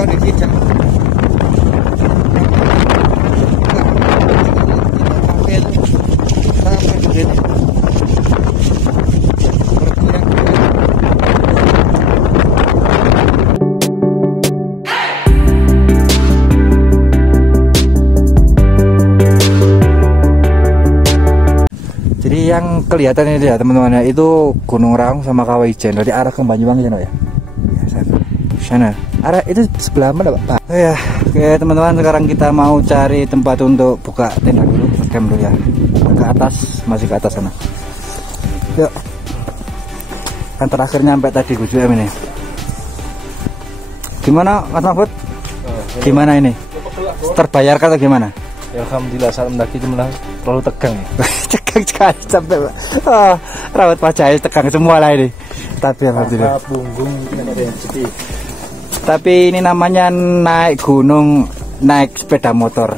kondisi jam yang kelihatan ini ya teman-teman ya, itu Gunung Raung sama Kawah Ijen dari arah ke Banyuwangi ya, ya sana. Arah itu sebelah mana Pak? Oh ya, oke teman-teman, sekarang kita mau cari tempat untuk buka tenda dulu, camp dulu ya. Ke atas, masih ke atas sana. Yuk. Kan terakhir nyampe tadi Gus BM ini. Gimana Mas Mahfud? Gimana ini? Terbayarkan atau gimana? Ya, alhamdulillah, saat mendaki malah terlalu tegang ya. Tegang sekali sampai rawat wajahnya tegang semua lah ini. Tapi alhamdulillah. Punggung ada yang sedih. Tapi ini namanya naik gunung, naik sepeda motor.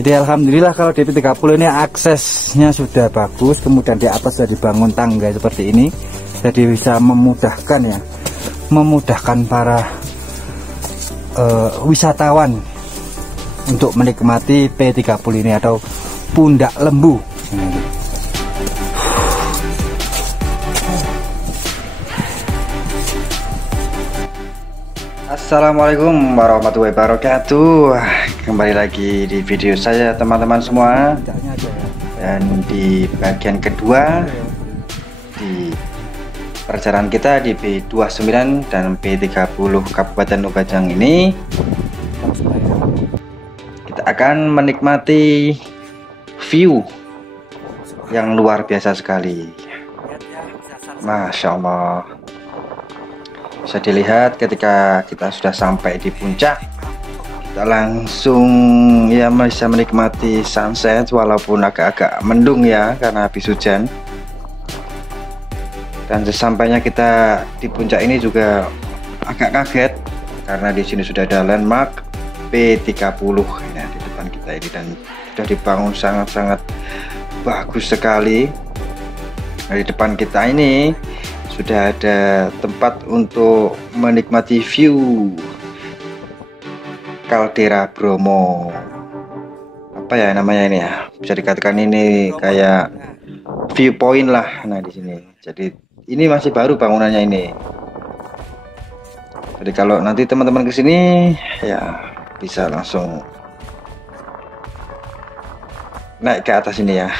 Jadi alhamdulillah kalau di P30 ini aksesnya sudah bagus, kemudian di atas sudah dibangun tangga seperti ini, jadi bisa memudahkan ya, memudahkan para wisatawan untuk menikmati P30 ini atau Pundak Lembu. Assalamualaikum warahmatullahi wabarakatuh. Kembali lagi di video saya teman-teman semua. Dan di bagian kedua di perjalanan kita di P29 dan P30 Kabupaten Lumajang ini, kita akan menikmati view yang luar biasa sekali. Masya Allah, bisa dilihat ketika kita sudah sampai di puncak, kita langsung ya bisa menikmati sunset walaupun agak-agak mendung ya karena habis hujan. Dan sesampainya kita di puncak ini juga agak kaget karena di sini sudah ada landmark P30 ya, di depan kita ini, dan sudah dibangun sangat-sangat bagus sekali. Nah, di depan kita ini sudah ada tempat untuk menikmati view Kaldera Bromo. Apa ya namanya ini ya? Bisa dikatakan ini kayak viewpoint lah. Nah, di sini. Jadi ini masih baru bangunannya ini. Jadi kalau nanti teman-teman kesini ya bisa langsung naik ke atas ini ya.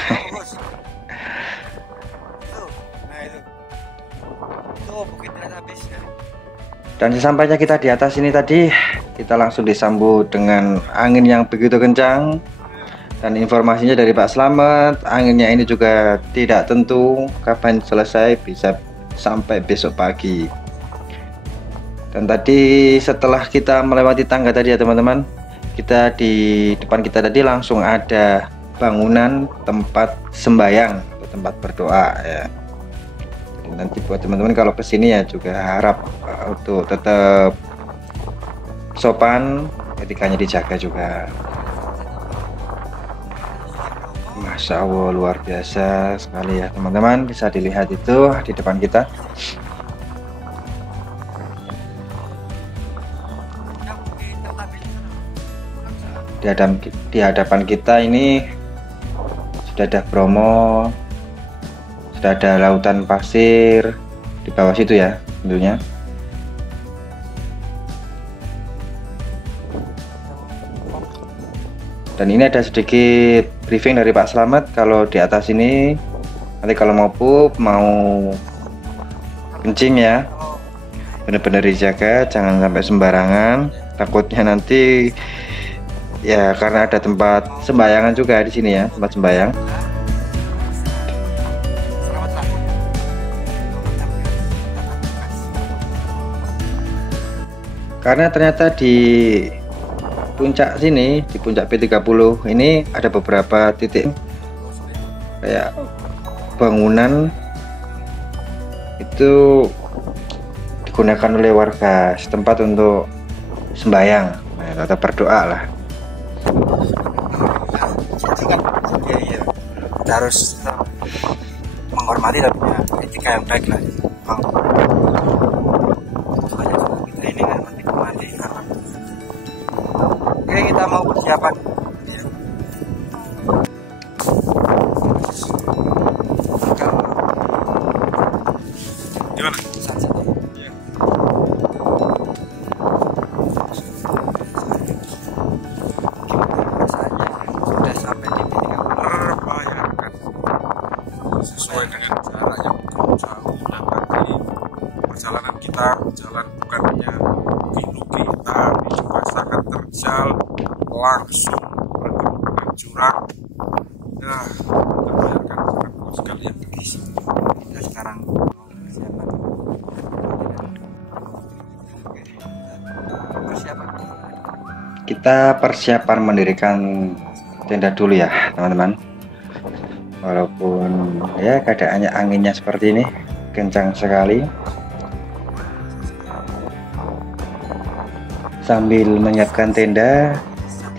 Dan sesampainya kita di atas ini tadi, kita langsung disambut dengan angin yang begitu kencang. Dan informasinya dari Pak Slamet, anginnya ini juga tidak tentu kapan selesai, bisa sampai besok pagi. Dan tadi setelah kita melewati tangga tadi ya teman-teman, kita di depan kita tadi langsung ada bangunan tempat sembayang, tempat berdoa ya. Jadi nanti buat teman-teman kalau kesini ya juga harap untuk tetap sopan, etikanya dijaga juga. Masya Allah, luar biasa sekali ya teman-teman, bisa dilihat itu di depan kita. Di hadapan kita ini sudah ada Bromo, sudah ada lautan pasir di bawah situ ya tentunya. Dan ini ada sedikit briefing dari Pak Slamet, kalau di atas ini nanti kalau mau pup, mau kencing ya benar-benar dijaga, jangan sampai sembarangan, takutnya nanti ya karena ada tempat sembayangan juga di sini ya, tempat sembayang. Karena ternyata di puncak sini, di puncak P30 ini ada beberapa titik kayak bangunan itu digunakan oleh warga setempat untuk sembahyang atau berdoa lah. Kita harus menghormati dan punya etika yang baik lah. Ini kan mati. Oke, kita mau persiapan. Gimana? Iya. Sudah sampai di titik Terbayarkan sesuai dengan jarak yang jauh dan tadi perjalanan kita berjalan bukannya bukit-bukit tapi sangat terjal langsung perkebunan jurang. Nah, terbayarkan sangat kuat sekali ya guys. Kita sekarang kita persiapan mendirikan tenda dulu ya teman-teman. Walaupun ya keadaannya anginnya seperti ini kencang sekali, sambil menyiapkan tenda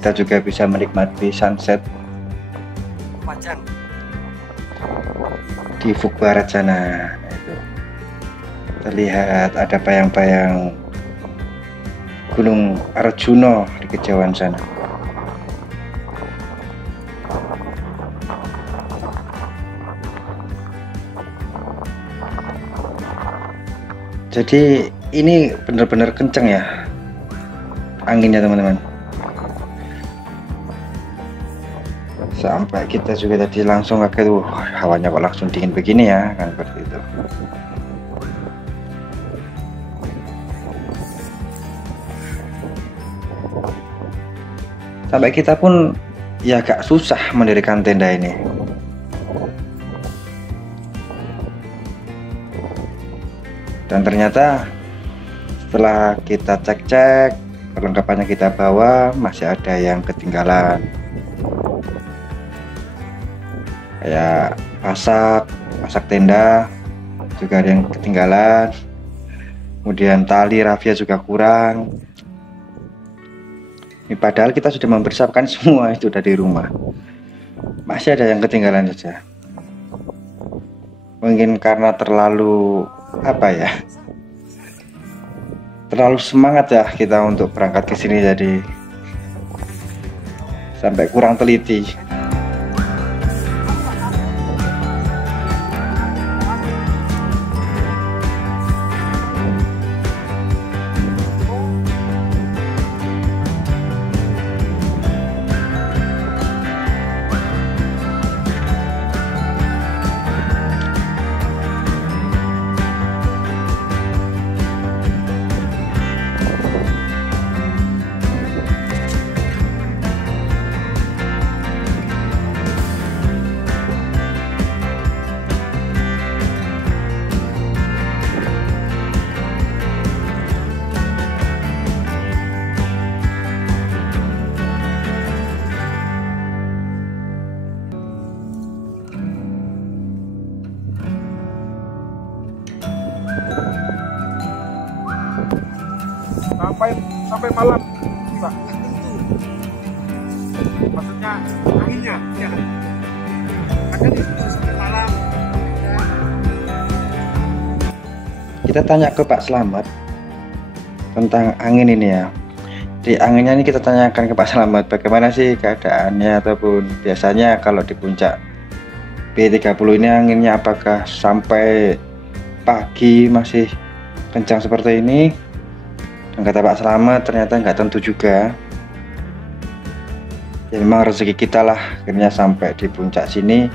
kita juga bisa menikmati sunset di ufuk barat sana. Itu terlihat ada bayang-bayang Gunung Arjuno di kejauhan sana. Jadi ini benar-benar kenceng ya anginnya teman-teman. Sampai kita juga tadi langsung kaget, hawanya kok langsung dingin begini ya, kan seperti itu. Sampai kita pun ya agak susah mendirikan tenda ini. Dan ternyata setelah kita cek-cek perlengkapannya kita bawa, masih ada yang ketinggalan. Kayak pasak tenda juga ada yang ketinggalan. Kemudian tali rafia juga kurang. Ini padahal kita sudah mempersiapkan semua itu dari rumah. Masih ada yang ketinggalan saja. Mungkin karena terlalu terlalu semangat ya kita untuk berangkat ke sini, jadi sampai kurang teliti. sampai malam Pak. Maksudnya anginnya ya. Akan sampai malam. Kita tanya ke Pak Slamet tentang angin ini ya. Di anginnya ini kita tanyakan ke Pak Slamet bagaimana sih keadaannya, ataupun biasanya kalau di puncak B30 ini anginnya apakah sampai pagi masih kencang seperti ini. Dan kata Pak Slamet ternyata nggak tentu juga. Ya memang rezeki kita lah, akhirnya sampai di puncak sini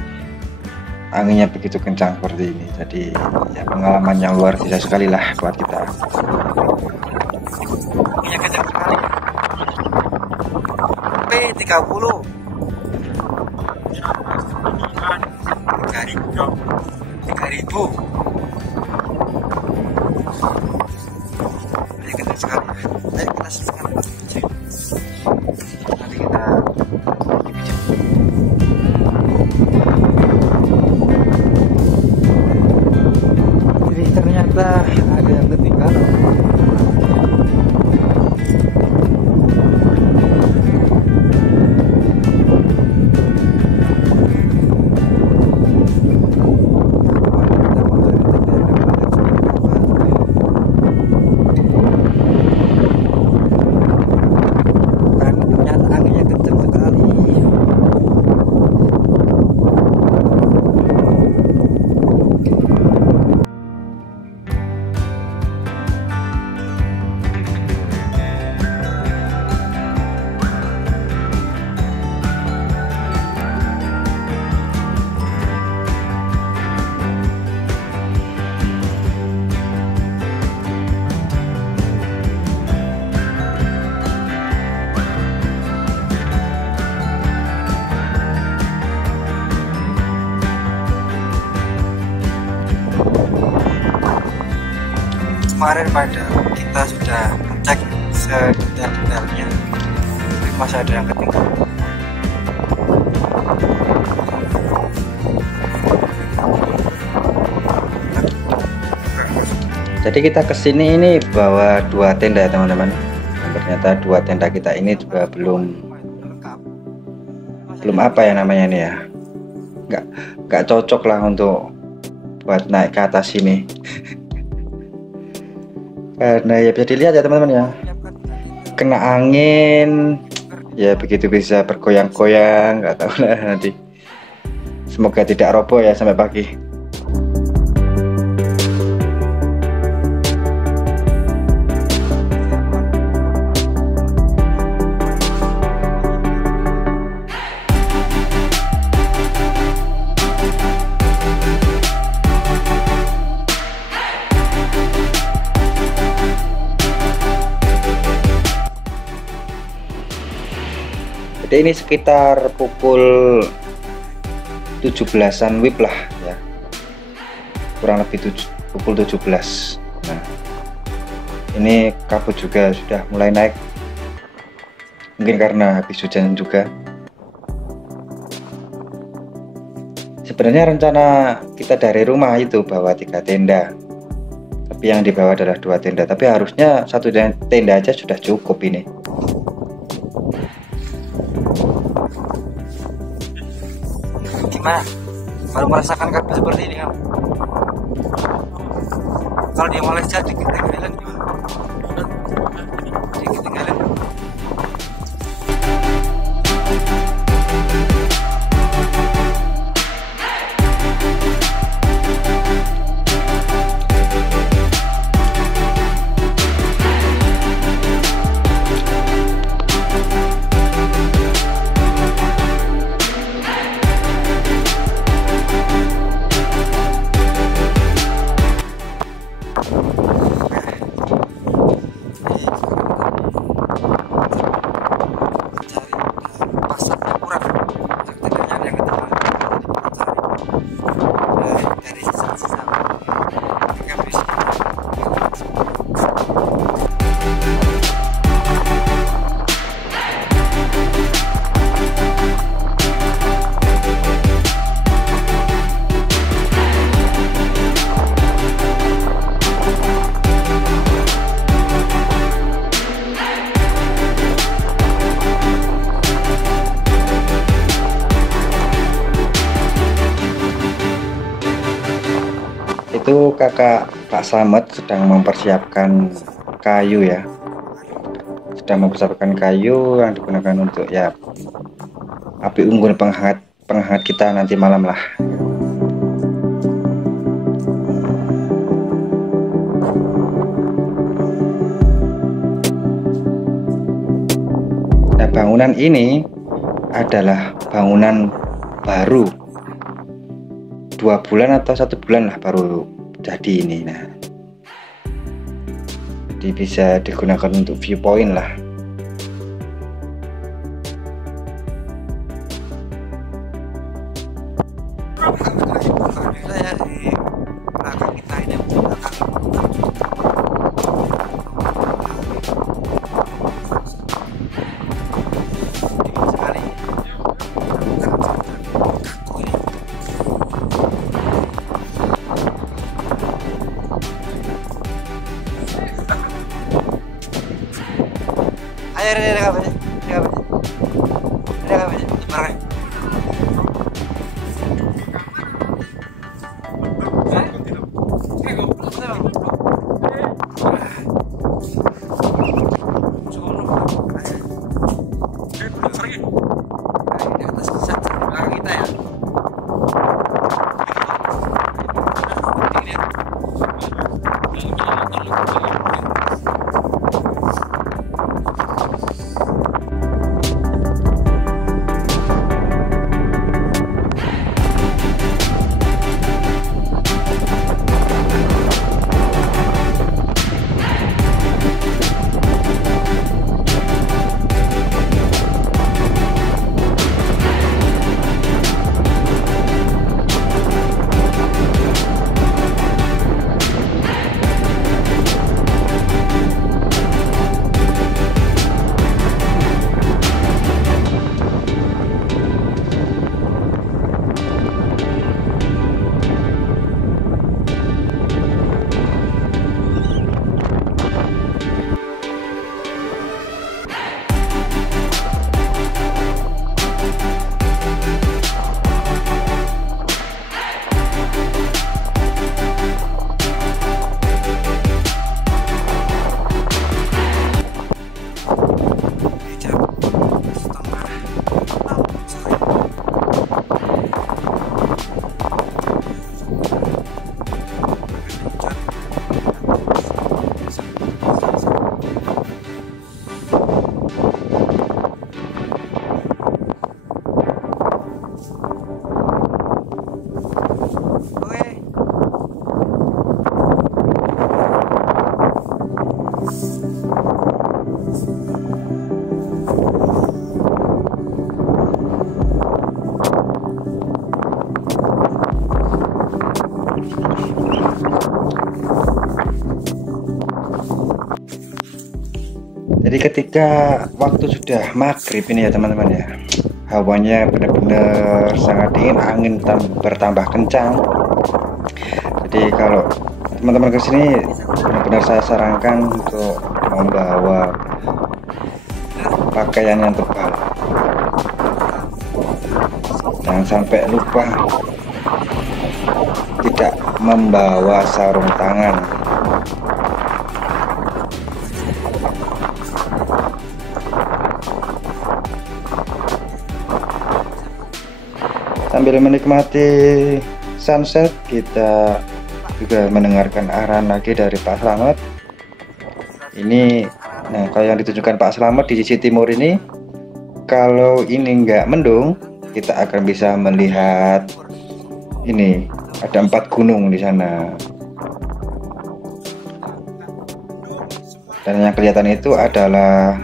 anginnya begitu kencang seperti ini. Jadi ya pengalaman yang luar biasa sekali lah buat kita. Anginnya kencang sekali. P30 3.000 kencang sekali. Ayo kita sekarang nanti kita jadi ternyata ada yang ketinggalan. kemarin pada kita sudah cek sedetail-detailnya, masih ada yang ketinggalan. Jadi kita kesini ini bawa 2 tenda ya teman-teman. Dan ternyata 2 tenda kita ini juga belum apa ya namanya ini ya, nggak cocok lah untuk buat naik ke atas ini. Karena ya bisa dilihat ya teman-teman ya, kena angin ya begitu bisa bergoyang-goyang, nggak tahu lah nanti. Semoga tidak roboh ya sampai pagi. Jadi ini sekitar pukul 17-an WIB lah ya, kurang lebih pukul 17. Nah ini kabut juga sudah mulai naik, mungkin karena habis hujan juga. Sebenarnya rencana kita dari rumah itu bawa 3 tenda, tapi yang dibawa adalah 2 tenda, tapi harusnya 1 tenda aja sudah cukup ini. Gimana? Baru merasakan kabut seperti ini kamu? Kalau di Malaysia dikit ketinggalan gimana? Dikit ketinggalan. Itu kakak Pak Slamet sedang mempersiapkan kayu ya, sedang mempersiapkan kayu yang digunakan untuk ya api unggun penghangat kita nanti malam lah. Nah bangunan ini adalah bangunan baru, 2 bulan atau 1 bulan lah baru jadi ini. Nah jadi bisa digunakan untuk viewpoint lah. Jadi ketika waktu sudah maghrib ini ya teman-teman ya, hawanya benar-benar sangat dingin, angin bertambah kencang. Jadi kalau teman-teman kesini benar-benar saya sarankan untuk membawa pakaian yang tebal. Jangan sampai lupa tidak membawa sarung tangan. Sambil menikmati sunset, kita juga mendengarkan arahan lagi dari Pak Slamet. Ini, nah kalau yang ditunjukkan Pak Slamet di sisi timur ini, kalau ini nggak mendung, kita akan bisa melihat ini ada 4 gunung di sana. Dan yang kelihatan itu adalah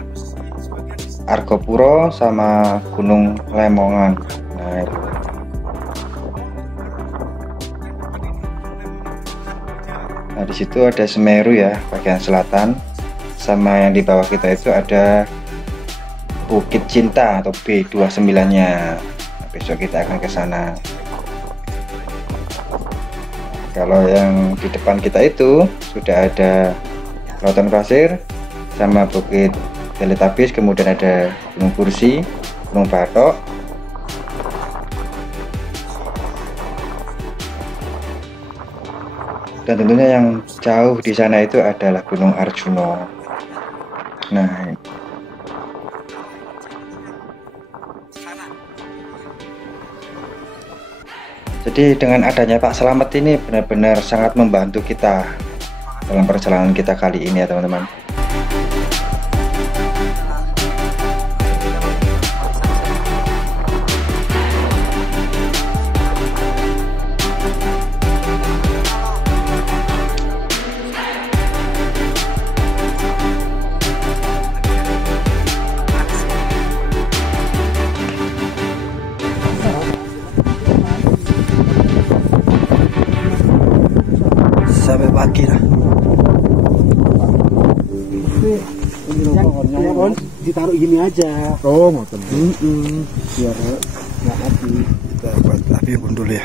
Argopuro sama Gunung Lemongan. Nah, itu. Nah, di situ ada Semeru ya, bagian selatan. Sama yang di bawah kita itu ada Bukit Cinta atau B29-nya. Nah, besok kita akan ke sana. Kalau yang di depan kita itu sudah ada Lautan Pasir sama Bukit Teletabis, kemudian ada Gunung Kursi, Gunung Batok. Dan tentunya yang jauh di sana itu adalah Gunung Arjuno. Nah, jadi dengan adanya Pak Slamet ini benar-benar sangat membantu kita dalam perjalanan kita kali ini ya teman-teman. Sampai pagi lah. Pohon ditaruh gini aja. Oh, mau temen. Biar nggak api. Kita buat api unggun dulu ya.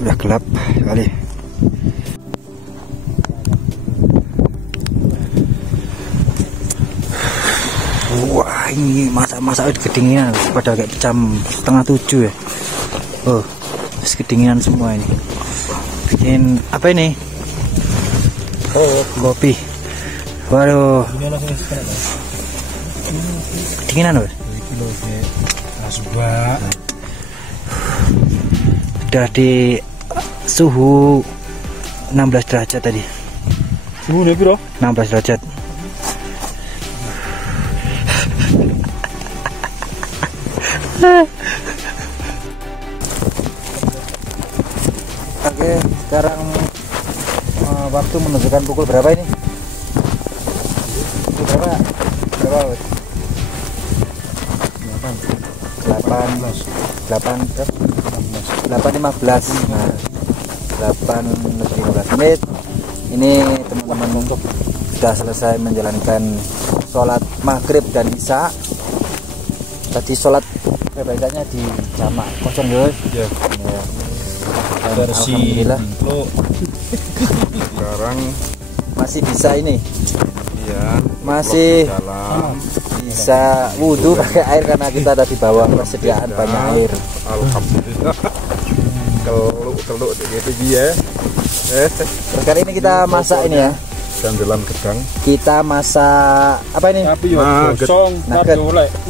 Udah gelap kali. Wah, ini masak-masak kedinginan pada kayak jam 6:30 ya. Oh, kedinginan semua ini. Bikin apa ini? Kopi. Waduh. Kedinginan loh. Udah di suhu 16 derajat tadi. Suhu nih bro? 16 derajat. Oke, sekarang waktu menunjukkan pukul berapa ini? Pukul berapa? Berapa? 8.15. Nah, 8:15 menit. Ini teman-teman untuk sudah selesai menjalankan sholat maghrib dan isya. Tadi sholat ibadahnya di jamak kosong guys. Iya. Ya. Alhamdulillah. Sekarang masih bisa ini. iya. Masih Jalan. bisa wudhu pakai air karena kita ada di bawah persediaan banyak air. Alhamdulillah. Keluk gitu ya. Terus kali ini kita masak ini ya. Dalam gedang. Kita masak apa ini? Tapi yo gosong, nugget.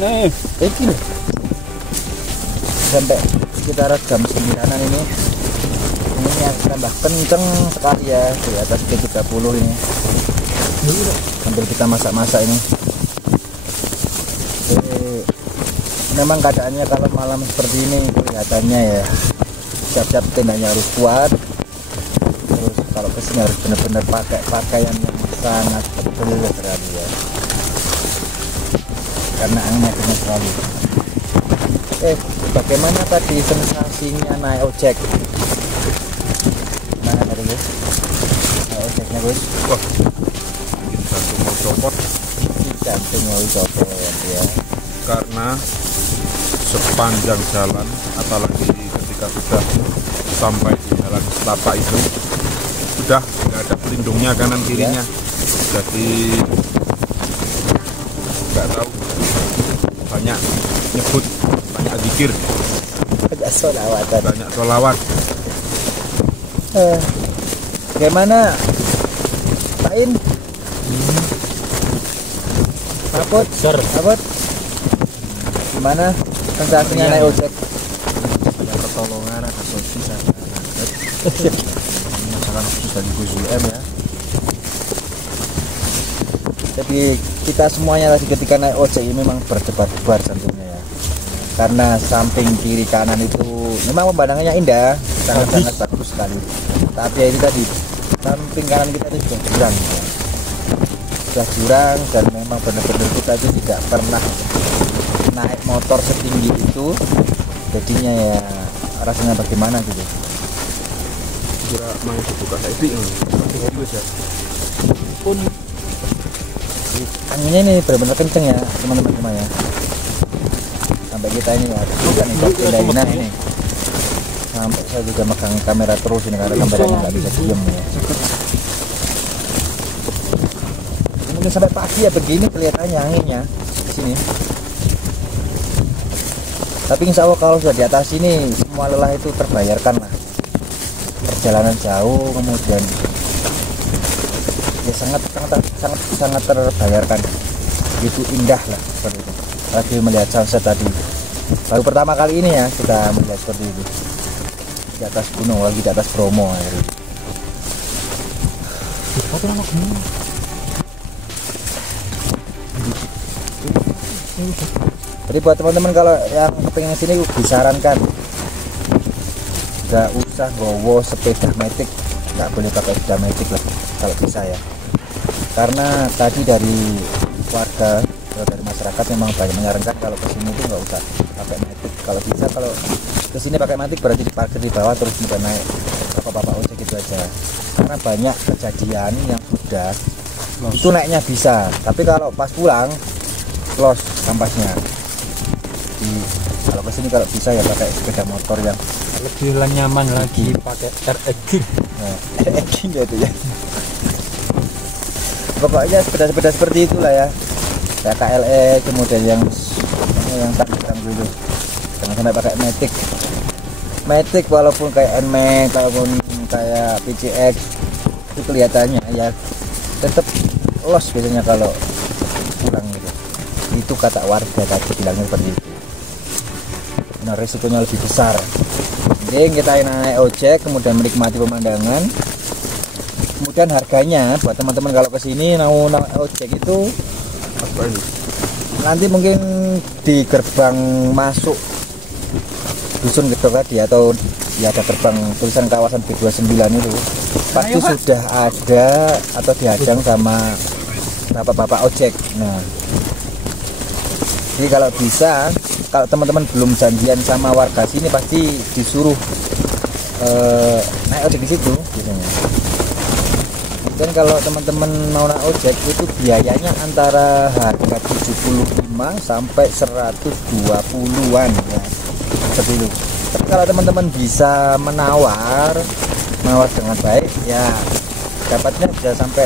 Nih, Ini sampai sekitar jam 9-an ini. Ini yang tambah kenceng sekali ya, di atas P30 ini. Sambil kita masak-masak ini. Memang keadaannya kalau malam seperti ini kelihatannya ya, siap-siap tendanya harus kuat. Terus kalau kesini harus benar-benar pakai pakaian yang sangat tebal sekali ya, karena anginnya kencang sekali. Bagaimana tadi sensasinya naik ojek? Gimana tadi guys? Naik ojeknya guys? wah, bikin satu motor dicopot Digantung mau copot ya. karena sepanjang jalan, apalagi ketika sudah sampai di jalan setapak itu sudah nggak ada pelindungnya kanan kirinya, jadi nggak tahu, banyak nyebut, banyak zikir, Agak solawatan. banyak sholawat. Bagaimana Pak In? Apot? Apot? Gimana sensasinya naik ojek? Ya pertolongan ada sosis ada masalah khusus dari Gus UM ya. Jadi kita semuanya tadi ketika naik ojek ini memang berdebar-debar tentunya ya. Karena samping kiri kanan itu memang pemandangannya indah, sangat-sangat bagus sekali. Tapi ya itu tadi samping kanan kita itu juga jurang. Sudah jurang dan memang benar-benar kita itu tidak pernah naik motor setinggi itu. Jadinya ya rasanya bagaimana gitu. Kira mau dibuka kayak itu aja. Pun anginnya ini benar-benar kenceng ya teman-teman semua ya. Sampai kita ini ya bukan pindah ini. Sampai saya juga megang kamera terus ini karena kameranya nggak bisa diem ya. Mungkin sampai pagi ya begini kelihatannya anginnya di sini. Tapi insya Allah kalau sudah di atas ini semua lelah itu terbayarkan lah. Perjalanan jauh kemudian ya sangat terbayarkan. Itu indah lah seperti itu. Lagi melihat sunset tadi. Baru pertama kali ini ya kita melihat seperti itu. Di atas gunung, lagi di atas Bromo ya. Jadi buat teman-teman kalau yang kepengen sini disarankan nggak usah bawa sepeda matic, nggak boleh pakai sepeda matic lah kalau bisa ya. Karena tadi dari warga atau dari masyarakat memang banyak menyarankan kalau kesini itu nggak usah pakai matic. Kalau bisa kalau kesini pakai matic berarti diparkir di bawah terus kita naik bapak-bapak ojek itu aja. Karena banyak kejadian yang sudah itu naiknya bisa, tapi kalau pas pulang los kampasnya. Kalau kesini kalau bisa ya pakai sepeda motor yang Lebih nyaman lagi pakai RX. Eking gitu ya. Pokoknya sepeda-sepeda seperti itulah ya. Kayak KLE kemudian yang tanggung dulu. Jangan sampai pakai Matic. Matic walaupun kayak NMAX walaupun kayak PCX itu kelihatannya ya tetap los biasanya kalau pulang gitu. Itu kata warga tadi bilangnya seperti itu. Nah risikonya lebih besar. Mending kita naik ojek kemudian menikmati pemandangan. Kemudian harganya buat teman-teman kalau kesini mau naik ojek itu Apa ini? nanti mungkin di gerbang masuk dusun gitu tadi atau ya ada gerbang tulisan kawasan B29 itu pasti sudah ada atau dihadang sama bapak-bapak ojek. Nah jadi kalau bisa, kalau teman-teman belum janjian sama warga sini pasti disuruh naik ojek di situ biasanya. Dan kalau teman-teman mau naik ojek itu biayanya antara harga 75 sampai 120-an ya. Seperti itu. Tapi kalau teman-teman bisa menawar dengan baik ya dapatnya bisa sampai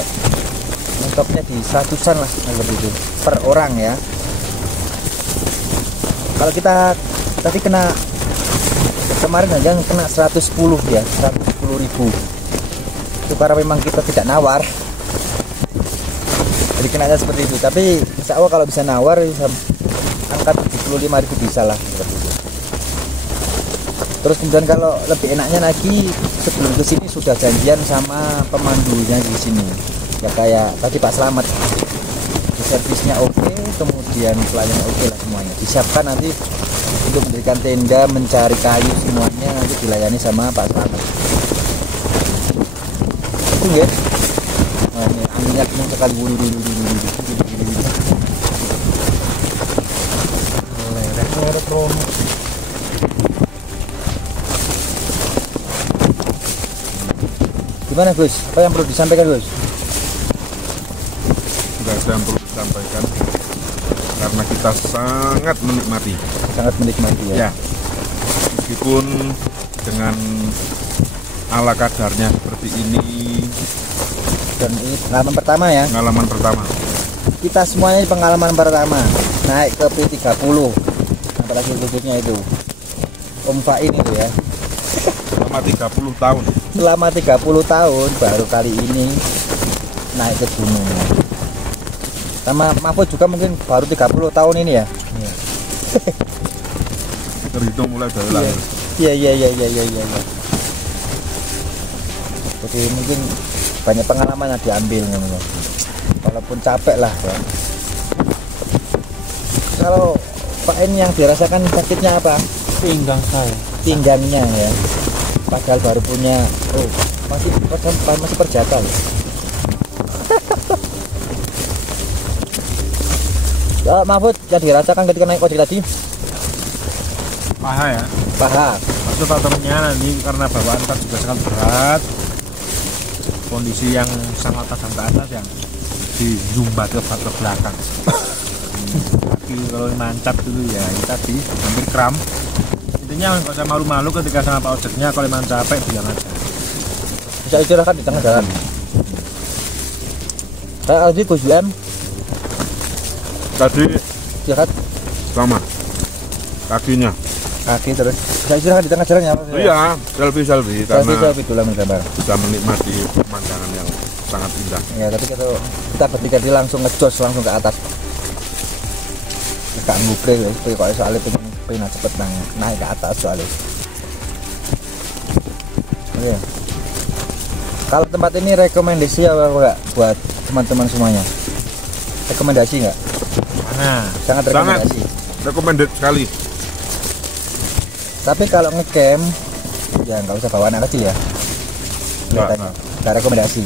mentoknya di 100-an lah seperti itu per orang ya. Kalau kita tadi kena kemarin aja kena 110 ya, 110.000 itu karena memang kita tidak nawar jadi kenanya seperti itu. Tapi insya Allah kalau bisa nawar angka 75.000 bisa lah seperti itu. Terus kemudian kalau lebih enaknya lagi sebelum ke sini sudah janjian sama pemandunya di sini ya, kayak tadi Pak Slamet, servisnya oke, kemudian pelayanan oke lah semuanya. Disiapkan nanti untuk mendirikan tenda, mencari kayu semuanya nanti dilayani sama Pak Slamet. Itu ya. Nah, ini anginnya kencang sekali dulu. Lerek Romo. Gimana Gus? Apa yang perlu disampaikan Gus? nggak ada yang perlu disampaikan karena kita sangat menikmati. Sangat menikmati ya. Ya, meskipun dengan ala kadarnya seperti ini, Dan ini pengalaman pertama ya. pengalaman pertama. Kita semuanya pengalaman pertama naik ke P30, apalagi khususnya itu Om Fain itu ya. Selama 30 tahun. Selama 30 tahun baru kali ini naik ke gunung. Sama Mahfud juga mungkin baru 30 tahun ini ya. Terhitung mulai dari lahir. Iya. Jadi mungkin banyak pengalaman yang diambil gitu. Walaupun capek lah ya. Kalau Pak En yang dirasakan sakitnya apa? Pinggang saya. Pinggangnya ya. Padahal baru punya masih perjaka loh. Ya, Mahfud yang dirasakan ketika naik ojek tadi? Paha ya. Paha. Maksud faktornya nanti karena bawaan tas juga sangat berat. Kondisi yang sangat tajam ke atas yang dijumbat ke belakang. Kaki kalau mancap dulu ya itu tadi hampir kram. Intinya nggak usah malu-malu ketika sama Pak Ojeknya kalau memang capek bilang aja. Bisa istirahat di tengah jalan. Kayak Aldi Gus UM Tadi istirahat sama kakinya. kaki terus bisa istirahat di tengah jalan ya Mas? Iya, selfie karena Selfie dulu ambil gambar. bisa menikmati pemandangan yang sangat indah. Ya tapi kita bertiga di langsung ngejos langsung ke atas. Gak ngubre ya, kok soalnya pengen cepet naik ke atas soalnya. Iya. Kalau tempat ini rekomendasi apa enggak buat teman-teman semuanya? Rekomendasi enggak? Mana? Sangat rekomendasi. Recommended sekali. Tapi kalau ngecamp ya nggak usah bawa anak kecil ya. Kelihatannya. Nggak rekomendasi.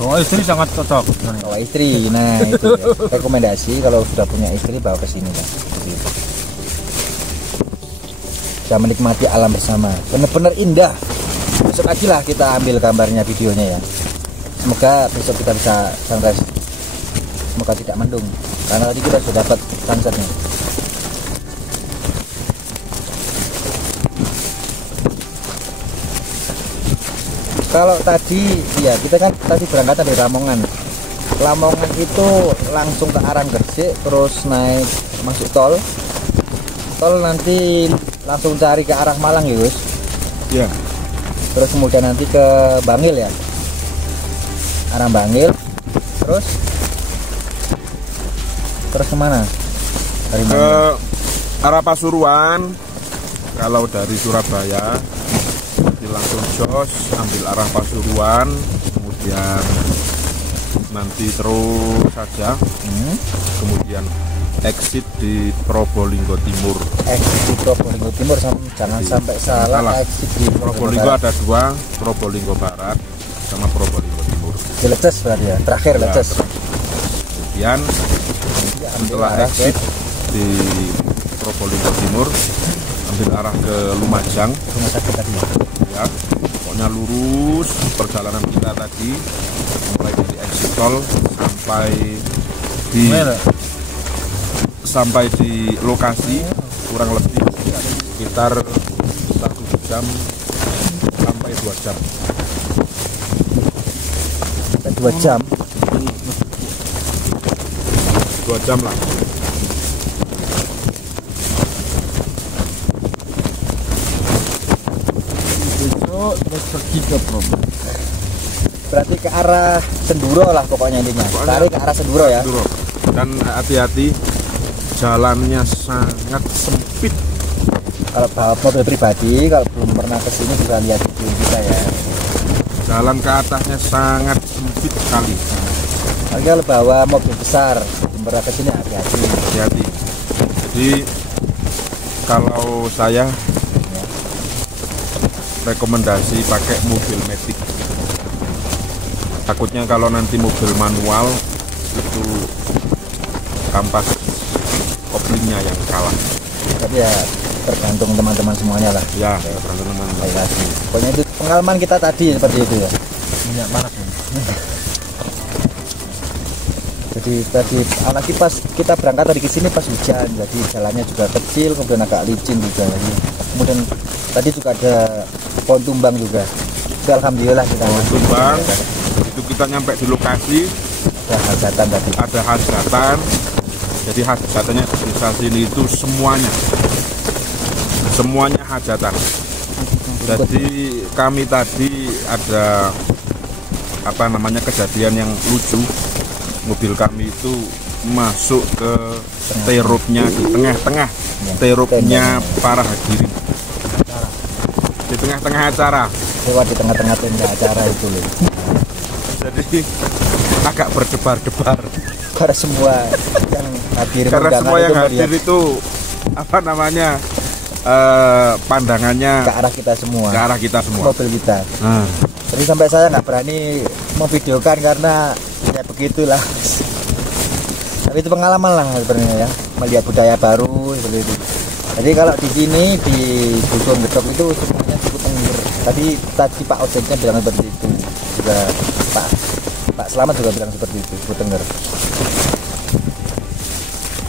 Oh istri sangat cocok. Bawa istri, nah itu ya. Rekomendasi kalau sudah punya istri bawa ke sini kan. Begitu. Bisa menikmati alam bersama. Benar-benar indah. Besok aja lah kita ambil gambarnya, videonya ya. Semoga besok kita bisa sunrise. Semoga tidak mendung. Karena tadi kita sudah dapat sunsetnya. Kalau tadi, ya kita kan tadi berangkat dari Lamongan. Lamongan itu langsung ke arah Gresik, terus naik masuk tol. Tol nanti langsung cari ke arah Malang ya, Gus. Ya. Terus kemudian nanti ke Bangil ya. Arah Bangil. Terus kemana? Dari Ke mana? arah Pasuruan. Kalau dari Surabaya langsung jos ambil arah Pasuruan, kemudian nanti terus saja, kemudian exit di Probolinggo Timur. Exit di Probolinggo Timur, jangan sampai salah. Exit di Probolinggo ada dua, Probolinggo Barat sama Probolinggo Timur. Di Leces berarti ya, terakhir Ya, Leces. kemudian setelah exit di Probolinggo Timur ambil arah ke Lumajang. Rumah sakit tadi Ya, pokoknya lurus perjalanan kita tadi mulai dari exit tol sampai di lokasi kurang lebih sekitar 1 jam sampai 2 jam. 2 jam. 2 jam lah. Terus pergi ke Probolinggo. Berarti ke arah Senduro lah pokoknya intinya. Cari ke arah Senduro ya. Duro. Dan hati-hati, jalannya sangat sempit. Kalau bawa mobil pribadi, kalau belum pernah kesini bisa lihat video kita ya. Jalan ke atasnya sangat sempit sekali. Tapi kalau bawa mobil besar, belum pernah kesini hati-hati. Hati-hati. Jadi kalau saya rekomendasi pakai mobil Matic. Takutnya kalau nanti mobil manual itu kampas koplingnya yang kalah. Tapi ya tergantung teman-teman semuanya lah. Ya, teman-teman. Baik lagi. Pokoknya itu pengalaman kita tadi seperti itu ya. Minyak panas ya. Jadi tadi apalagi pas kita berangkat tadi ke sini pas hujan, jadi jalannya juga kecil, kemudian agak licin juga. Jadi, kemudian tadi juga ada pohon tumbang juga. Tapi alhamdulillah kita Pohon tumbang. Itu kita nyampe di lokasi ada hajatan tadi. ada hajatan. Jadi hajatannya di desa sini itu semuanya hajatan. Jadi kami tadi ada kejadian yang lucu. Mobil kami itu masuk ke terupnya di tengah-tengah terupnya para hadirin. Di tengah-tengah acara. Lewat di tengah-tengah tenda acara itu loh. Jadi agak berdebar-debar. Karena semua yang hadir Karena undangan semua yang itu hadir melihat itu pandangannya ke arah kita semua, ke arah kita semua. mobil kita. Nah, Jadi sampai saya nggak berani memvideokan karena ya begitulah. Tapi itu pengalaman lah sebenarnya ya, melihat budaya baru seperti itu. Jadi kalau di sini di Dusun Gedok itu semuanya suku Tengger. Tadi Pak Ojeknya bilang seperti itu. Juga Pak Selamat juga bilang seperti itu, suku Tengger.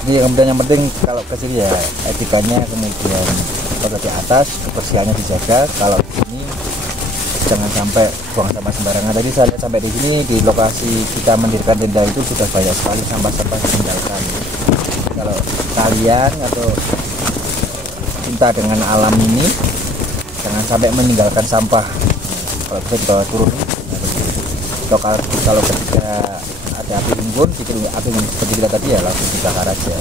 Jadi yang penting kalau ke sini ya etikanya, kemudian kalau di atas kebersihannya dijaga. Kalau di sini jangan sampai buang sampah sembarangan. Tadi saya lihat sampai di sini di lokasi kita mendirikan tenda itu sudah banyak sekali sampah-sampah ditinggalkan. Kalau kalian atau cinta dengan alam ini, jangan sampai meninggalkan sampah. Kalau bisa dibawa turun. Kalau ketika ada api unggun, api unggun seperti kita tadi ya langsung dibakar aja.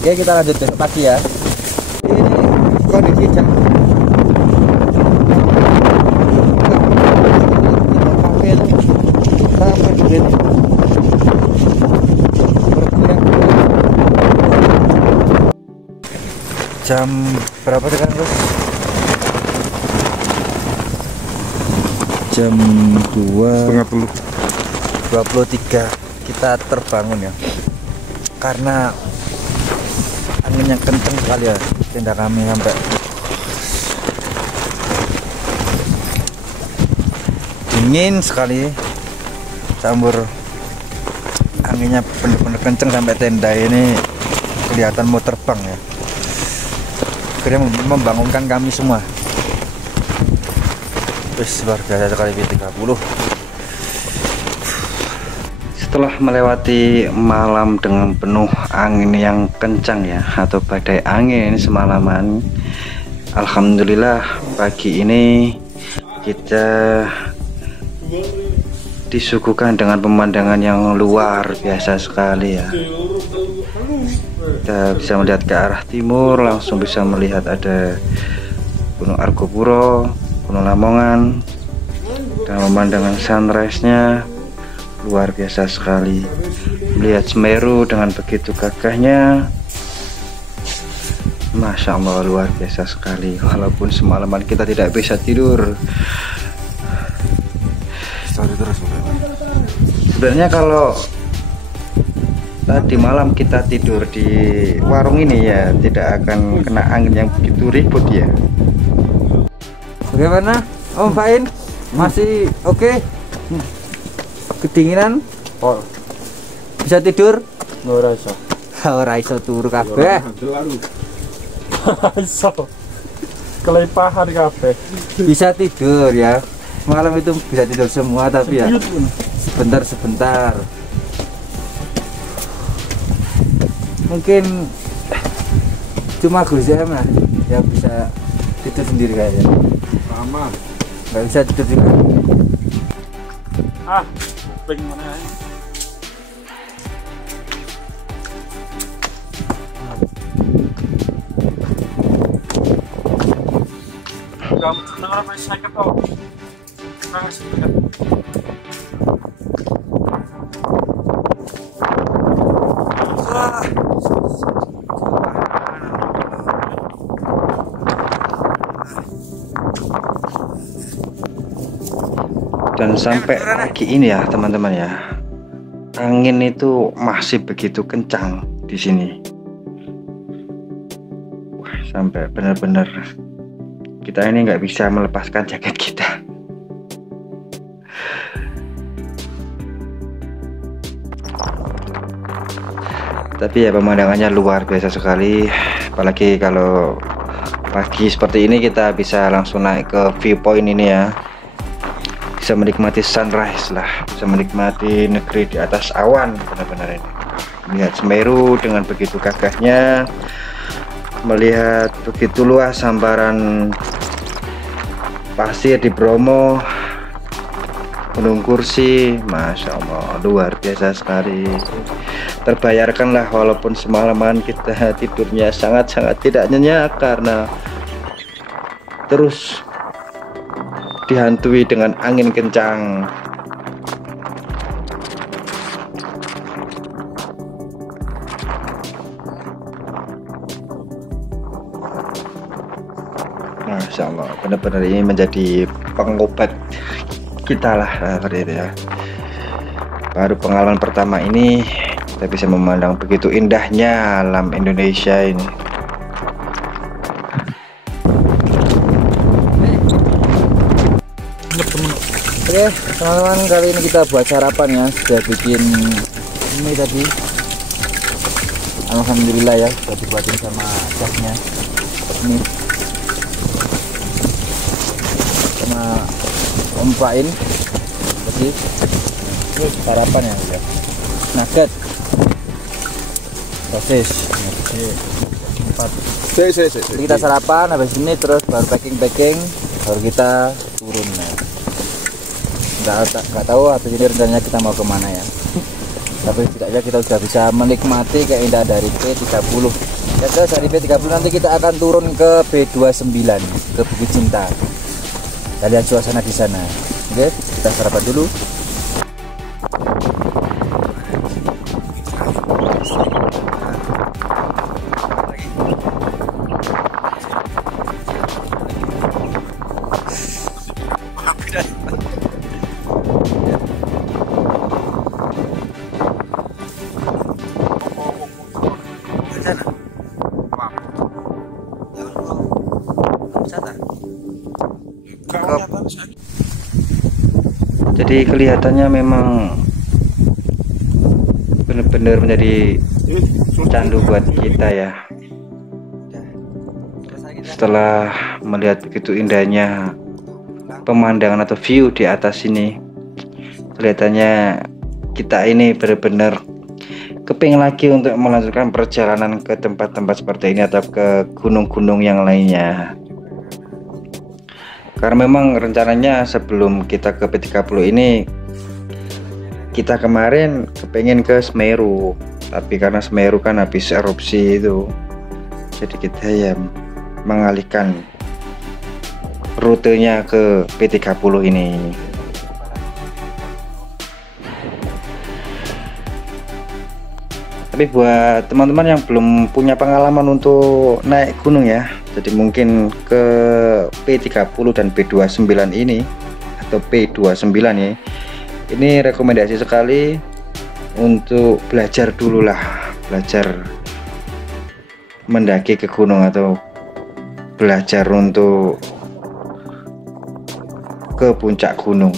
Oke, kita lanjut besok pagi ya. Ini kondisi jam jam berapa sekarang Bos? Jam 2:23 kita terbangun ya, karena anginnya kenceng sekali ya. Tenda kami sampai dingin sekali, campur anginnya bener-bener kenceng sampai tenda ini kelihatan mau terbang ya. Akhirnya membangunkan kami semua. Terus luar biasa sekali V30. Setelah melewati malam dengan penuh angin yang kencang ya, atau badai angin semalaman, alhamdulillah pagi ini kita disuguhkan dengan pemandangan yang luar biasa sekali ya. Kita bisa melihat ke arah timur, langsung bisa melihat ada Gunung Argopuro, Gunung Lamongan, dan pemandangan sunrise-nya luar biasa sekali. Melihat Semeru dengan begitu gagahnya, Masya Allah, luar biasa sekali. Walaupun semalaman kita tidak bisa tidur. Sebenarnya kalau tadi malam kita tidur di warung ini ya tidak akan kena angin yang begitu ribut ya. Bagaimana Om Fain? Masih oke? Kedinginan? Oh, Bisa tidur? ora iso. Ora iso turu kabeh. Iso. Kelepahan kabeh. Bisa tidur ya. Malam itu bisa tidur semua tapi ya sebentar-sebentar. Mungkin cuma Gus Em lah yang bisa tidur sendiri kayaknya. Sama. Nggak bisa tidur juga. Ah, kuping mana ya? Kamu tenang apa sakit kok? Nangis kan? Dan sampai pagi ini ya teman-teman ya, angin itu masih begitu kencang di sini. Wah, sampai benar-benar kita ini nggak bisa melepaskan jaket kita. Tapi ya pemandangannya luar biasa sekali, apalagi kalau pagi seperti ini kita bisa langsung naik ke viewpoint ini ya, bisa menikmati sunrise lah, bisa menikmati negeri di atas awan. Benar-benar ini melihat Semeru dengan begitu gagahnya, melihat begitu luas hamparan pasir di Bromo, Gunung Kursi, Masya Allah, luar biasa sekali. Terbayarkanlah walaupun semalaman kita tidurnya sangat-sangat tidak nyenyak karena terus dihantui dengan angin kencang. Masya Allah, benar-benar ini menjadi pengobat kita lah seperti itu ya. Baru pengalaman pertama ini kita bisa memandang begitu indahnya alam Indonesia ini. Oke teman-teman, kali ini kita buat sarapan ya. Sudah bikin ini tadi, alhamdulillah ya, sudah dibuatin sama chefnya ini sama Om Fain. Jadi ini sarapan ya, udah nugget, sosis, Jadi kita sarapan, habis ini terus baru packing, baru kita turun ya. Nggak tahu habis ini rencananya kita mau kemana ya, tapi setidaknya kita sudah bisa menikmati keindahan dari P30 ya guys. Dari P30 nanti kita akan turun ke B29 ke Bukit Cinta. Kita lihat suasana di sana. Oke, kita sarapan dulu. Jadi kelihatannya memang benar-benar menjadi candu buat kita ya. Setelah melihat begitu indahnya pemandangan atau view di atas ini, kelihatannya kita ini benar-benar kepingin lagi untuk melanjutkan perjalanan ke tempat-tempat seperti ini atau ke gunung-gunung yang lainnya. Karena memang rencananya sebelum kita ke P30 ini, kita kemarin kepengen ke Semeru, tapi karena Semeru kan habis erupsi itu, jadi kita ya mengalihkan rutenya ke P30 ini. Tapi buat teman-teman yang belum punya pengalaman untuk naik gunung ya, jadi mungkin ke P30 dan P29 ini atau P29 ya, ini rekomendasi sekali untuk belajar dulu lah, belajar mendaki ke gunung atau belajar untuk ke puncak gunung.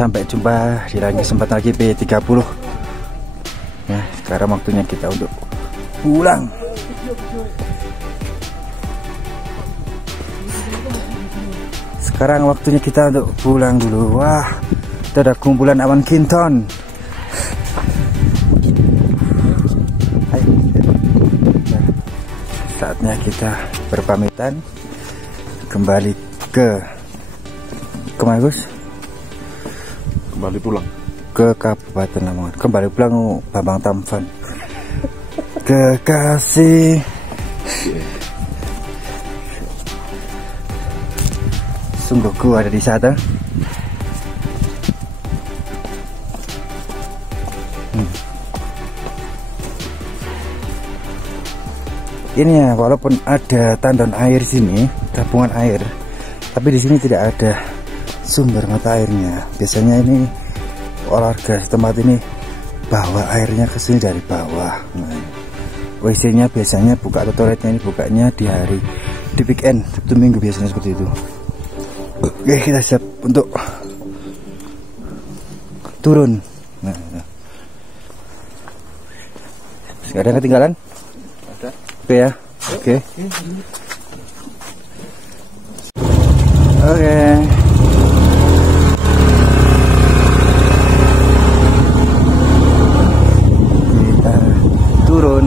Sampai jumpa di lain kesempatan lagi P30 ya. Sekarang waktunya kita untuk pulang. Sekarang waktunya kita untuk pulang dulu. Wah, itu ada kumpulan awan kinton. Ayo. Nah, saatnya kita berpamitan kembali ke kemana Gus? Kembali pulang ke Kabupaten Lamongan, kembali pulang Bambang Tampan. Kekasih sungguh ku ada di sana. Ini ya, walaupun ada tandon air sini, tabungan air, Tapi di sini tidak ada sumber mata airnya. Biasanya ini warga setempat ini bawa airnya ke sini dari bawah. Nah, WC-nya biasanya buka, atau toiletnya ini bukanya di weekend, Sabtu Minggu biasanya seperti itu. Oke, kita siap untuk turun. Nah. Gak ada yang ketinggalan? Ada. Oke ya. Oke. Oke. Kita turun.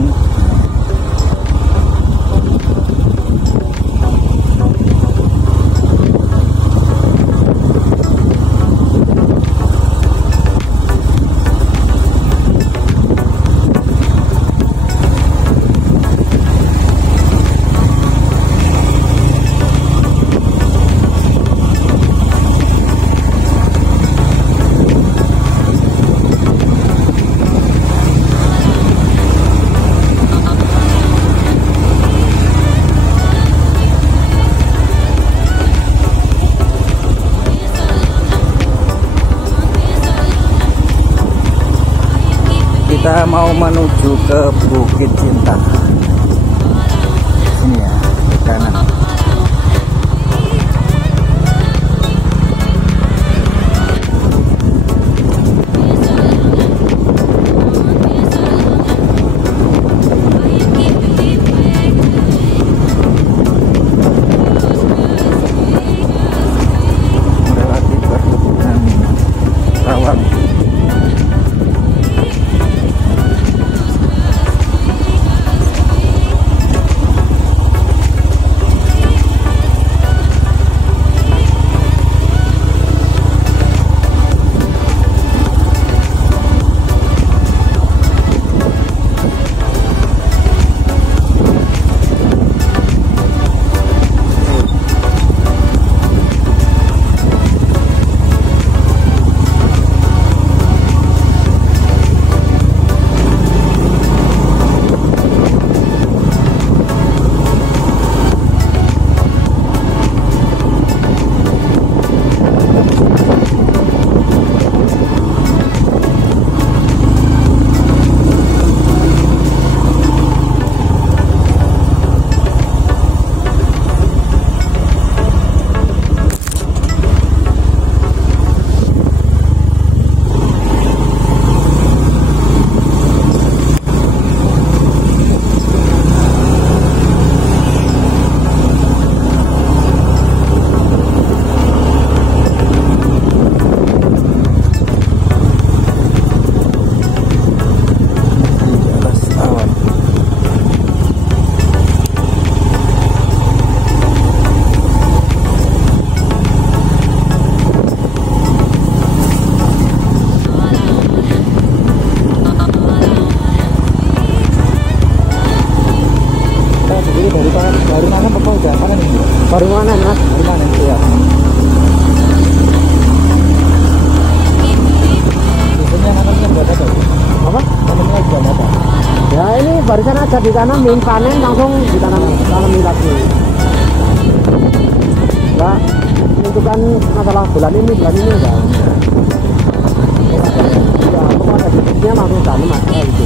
Kita mau menuju ke Bukit Cinta. Ini ya, ke kanan. Relatif perkebunan rawan. Baru mana mas? Baru mana itu ya? Biasanya nanamnya buat apa? Apa? Nanamnya buat apa? Ya ini barusan aja ditanamin, panen langsung ditanamin lagi. Nah, itu kan masalah bulan ini enggak. Ya, pokoknya bibitnya langsung tanam aja gitu.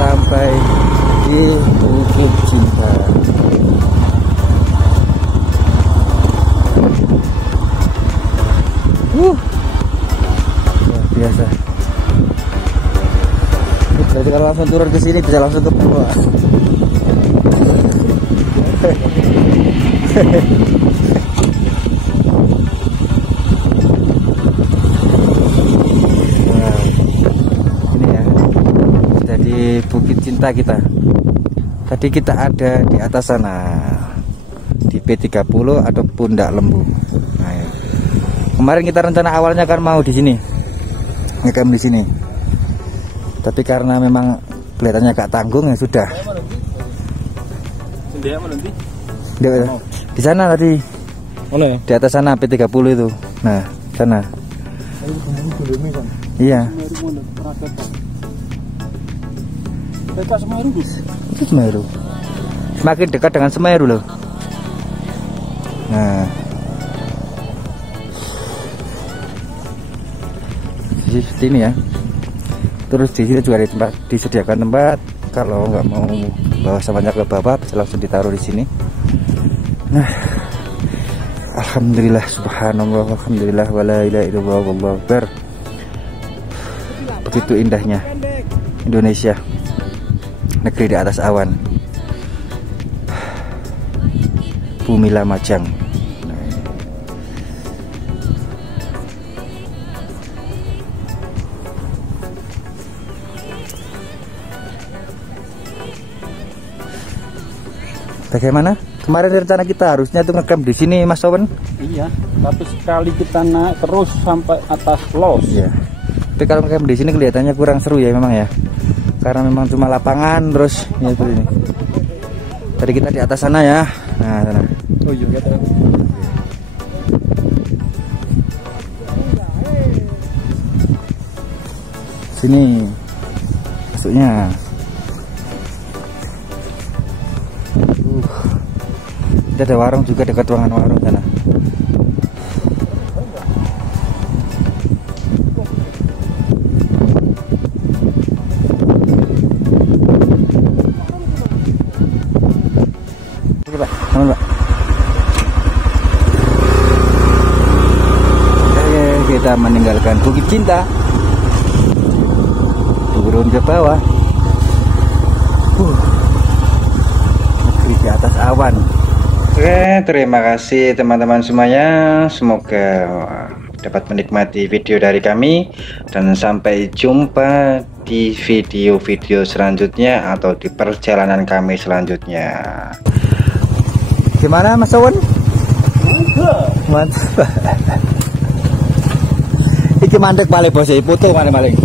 Sampai di Bukit Cinta. Luar biasa. Berarti kalau langsung turun ke sini bisa langsung ke bawah. Ini ya, jadi Bukit Cinta kita. Tadi kita ada di atas sana, di P30 atau Pundak Lembu. Nah, ya. Kemarin kita rencana awalnya kan mau di sini, ngecamp di sini. Tapi karena memang kelihatannya agak tanggung, ya sudah. Di sana tadi. Di atas sana P30 itu. Nah, sana. Iya. Itu Semeru. Semakin dekat dengan Semeru loh. Nah, di sini ya. Terus di sini juga ada tempat, disediakan tempat. Kalau nggak mau bawa sampahnya ke bawah, bisa langsung ditaruh di sini. Nah, alhamdulillah, subhanallah, alhamdulillah, wala ilaha illallah, wallahu akbar. Begitu indahnya Indonesia, negeri di atas awan, bumi Lamajang. Bagaimana? Kemarin rencana kita harusnya tuh ngecamp di sini, Mas Owen. Iya, tapi sekali kita naik terus sampai atas los. Iya. Tapi kalau ngecamp di sini kelihatannya kurang seru ya memang ya. Karena memang cuma lapangan terus ya seperti ini. Tadi kita di atas sana ya. Nah, sana. Oh iya, kita. Sini masuknya. Ada warung juga dekat ruangan warung sana. Oke, Pak. Aman, Pak. Oke, kita meninggalkan Bukit Cinta. Turun ke bawah. Negeri di atas awan. Oke, terima kasih teman-teman semuanya. Semoga dapat menikmati video dari kami, dan sampai jumpa di video-video selanjutnya atau di perjalanan kami selanjutnya. Gimana Mas Owen? Mantap. Iki mandek paling bos, foto mana paling?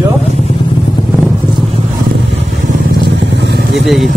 Iya. Gitu.